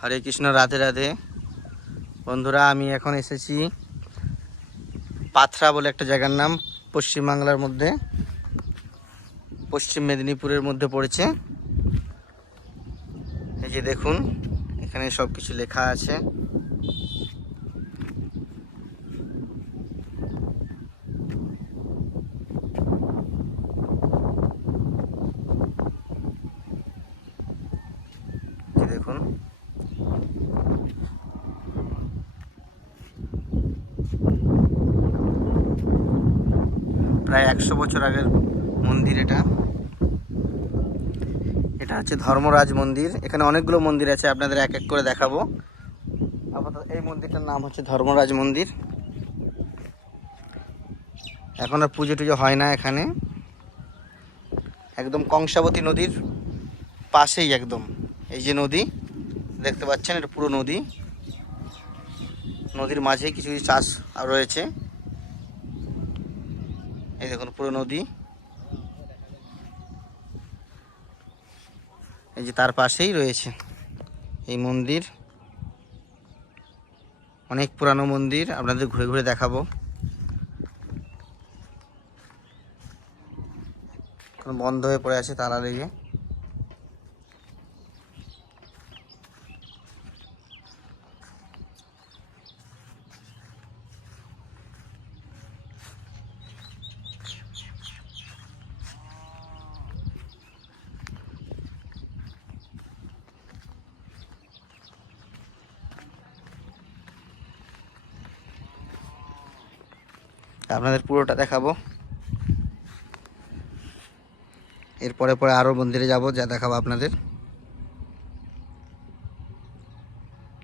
হরে কৃষ্ণ রাধে রাধে। বন্ধুরা আমি এখন এসেছি পাথরা বলে একটা জায়গার নাম পশ্চিমবাংলার মধ্যে। পশ্চিম মেদিনীপুরের মধ্যে পড়েছে। এই যে দেখুন, এখানে সব কিছু লেখা আছে। দেখুন। প্রায় একশো বছর আগের মন্দির এটা। এটা হচ্ছে ধর্মরাজ মন্দির। এখানে অনেকগুলো মন্দির আছে, আপনাদের এক এক করে দেখাবো। আপাতত এই মন্দিরটার নাম হচ্ছে ধর্মরাজ মন্দির। এখন আর পুজো টুজো হয় না এখানে। একদম কংসাবতী নদীর পাশেই একদম। এই যে নদী, দেখতে পাচ্ছেন, এটা পুরো নদী। নদীর মাঝে কিছু কিছু চাষ রয়েছে। এই দেখুন, পুরো নদী। এই যে তার পাশেই রয়েছে এই মন্দির। অনেক পুরানো মন্দির, আপনাদের ঘুরে ঘুরে দেখাবো। বন্ধ হয়ে পড়ে আছে তালা লেগে। আপনাদের পুরোটা দেখাবো। এরপরে পরে আরও মন্দিরে যাব, যা দেখাবো আপনাদের।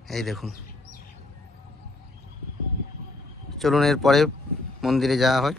এই দেখুন। চলুন এরপরে মন্দিরে যাওয়া হয়।